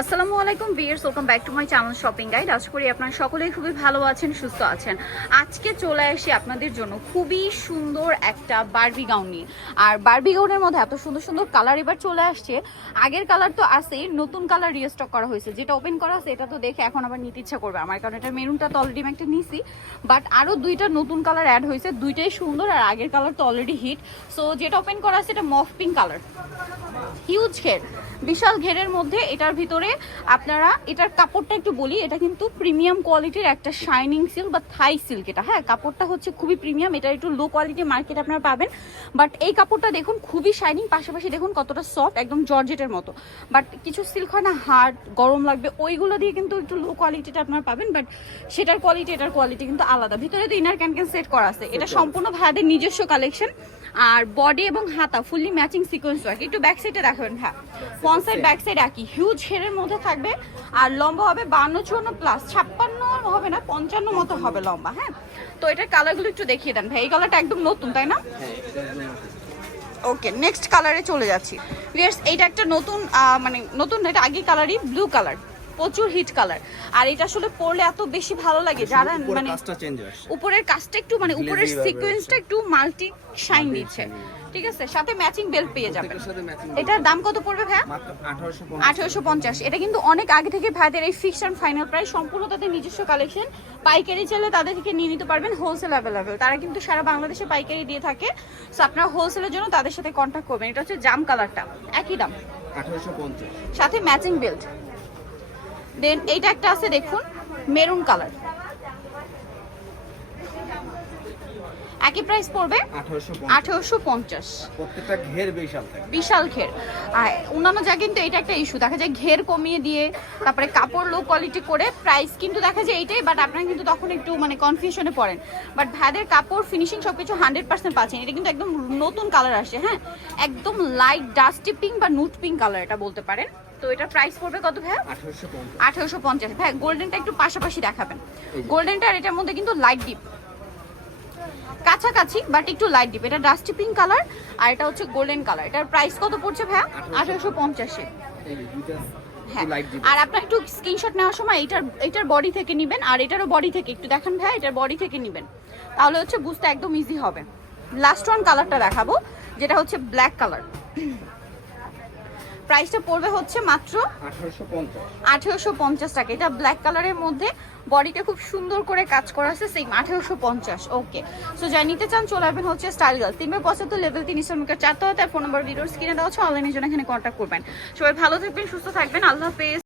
আসসালামু আলাইকুম viewers, welcome back to my channel shopping guide. আশা করি আপনারা সকলেই খুবই ভালো আছেন, সুস্থ আছেন। আজকে চলে আসি আপনাদের জন্য খুবই সুন্দর একটা বারবি গাউন নিয়ে। আর বারবি গাউনের মধ্যে এত সুন্দর সুন্দর কালার এবার চলে আসছে। আগের কালার তো আছেই, নতুন কালার রিস্টক করা হয়েছে। যেটা ওপেন করা আছে এটা তো দেখে এখন আবার নিতে ইচ্ছা করবে আমার, কারণ এটা মেরুনটা তো অলরেডি আমি একটা নিছি, বাট আরও দুইটা নতুন কালার অ্যাড হয়েছে। দুইটাই সুন্দর, আর আগের কালার তো অলরেডি হিট। সো যেটা ওপেন করা আছে এটা মফ পিঙ্ক কালার, হিউজ ঘের, বিশাল ঘেরের মধ্যে। এটার ভিতরে আপনারা এটার কাপড়টা একটু বলি, এটা কিন্তু প্রিমিয়াম কোয়ালিটির একটা শাইনিং সিল্ক বা থাই সিল্ক। এটা হ্যাঁ, কাপড়টা হচ্ছে খুবই প্রিমিয়াম। এটা একটু লো কোয়ালিটি মার্কেট আপনারা পাবেন, বাট এই কাপড়টা দেখুন খুবই শাইনিং, পাশাপাশি দেখুন কতটা সফট, একদম জর্জেটের মতো। বাট কিছু সিল্ক হয় না হার্ড, গরম লাগবে, ওইগুলো দিয়ে কিন্তু একটু লো কোয়ালিটিটা আপনারা পাবেন, বাট সেটার কোয়ালিটি এটার কোয়ালিটি কিন্তু আলাদা। ভিতরে তো ইনার ক্যান সেট করা আছে। এটা সম্পূর্ণ ভাইয়াদের নিজস্ব কালেকশন। আর বডি এবং হাতা ফুললি ম্যাচিং সিকোয়েন্স ওয়ার্ক। একটু ব্যাক সাইডে দেখাবেন। হ্যাঁ, ফ্রন্ট সাইড ব্যাক সাইড একই, হিউজ হেয়ারের মধ্যে থাকবে। আর লম্বা হবে 52-54 প্লাস, 56 হবে না, 55 মতো হবে লম্বা। হ্যাঁ, তো এটার কালারগুলো একটু দেখিয়ে দেন ভাই। এই কালারটা একদম নতুন, তাই না? ওকে, নেক্সট কালারে চলে যাচ্ছি ভিউয়ার্স। এইটা একটা নতুন মানে নতুন, এটা আগে কালারই, ব্লু কালার, প্রচুর হিট কালার। আর এটা আসলে পরলে এত বেশি ভালো লাগে, যারা মানে উপরের কাজটা একটু মানে উপরের সিকোয়েন্সটা একটু মাল্টি শাইন দিচ্ছে, ঠিক আছে। সাথে ম্যাচিং বেল্ট পেয়ে যাবেন। এটার দাম কত পড়বে ভাইয়া? 1850। এটা কিন্তু অনেক আগে থেকে ভাইদের এই ফিক্সড এন্ড ফাইনাল প্রাইস, সম্পূর্ণ তাদের নিজস্ব কালেকশন। পাইকারি চাইলে তাদের থেকে নিয়ে নিতে পারবেন, হোলসেল অ্যাভেলেবেল। তারা কিন্তু সারা বাংলাদেশে পাইকারি দিয়ে থাকে। সো আপনারা হোলসেলের জন্য তাদের সাথে কন্ট্যাক্ট করবেন। এটা হচ্ছে জাম কালারটা, একই দাম 1850, সাথে ম্যাচিং বেল্ট। দেন এইটা একটা আছে দেখুন, মেরুন কালার, একই প্রাইস পড়বে 1850। প্রত্যেকটা ঘের বিশাল থাকে, বিশাল ঘের। আর অন্যান্য জায়গায় কিন্তু এটা একটা ইস্যু দেখা যায়, ঘের কমিয়ে দিয়ে তারপরে কাপড় লো কোয়ালিটি করে প্রাইস কিন্তু দেখা যায় এইটাই, বাট আপনারা কিন্তু তখন একটু মানে কনফিউশনে পড়েন। বাট ভাইদের কাপড় ফিনিশিং সবকিছু 100% পাচ্ছেন। এটা কিন্তু একদম নতুন কালার আসছে। হ্যাঁ, একদম লাইট ডাস্টি পিঙ্ক বা নুট পিঙ্ক কালার এটা বলতে পারেন। তো এটার প্রাইস পড়বে কত ভাই? 1850। ভাই গোল্ডেনটা একটু পাশাপাশি দেখাবেন। গোল্ডেনটা আর এটার মধ্যে কিন্তু লাইট ডিপ কাছাকাছি, বাট একটু লাইট ডিপ। এটা ডাস্টি পিঙ্ক কালার আর এটা হচ্ছে গোল্ডেন কালার। এটার প্রাইস কত পড়ছে ভাইয়া? 1850। হ্যাঁ, আর আপনার একটু স্ক্রিনশট নেওয়ার সময় এটার বডি থেকে নেবেন, আর এটারও বডি থেকে একটু দেখেন ভাই, এটার বডি থেকে নেবেন, তাহলে হচ্ছে বুঝতে একদম ইজি হবে। লাস্ট ওয়ান কালারটা দেখাবো, যেটা হচ্ছে ব্ল্যাক কালার। প্রাইসটা পড়বে হচ্ছে মাত্র 1850 টাকা। এটা ব্ল্যাক কালারের মধ্যে, বডিটা খুব সুন্দর করে কাজ করা আছে, সেম 1850। ওকে, সো যাই নিতে চান চলে আসবেন হচ্ছে স্টাইল গার্ল, 3/75 লেভেল 3 ইসলামিকের 4 তলায়। তার ফোন নাম্বার ভিডিওর স্ক্রিনে দেওয়া আছে, অনলাইনের জন্য এখানে কন্ট্যাক্ট করবেন। সবাই ভালো থাকবেন, সুস্থ থাকবেন, আল্লাহ হাফেজ।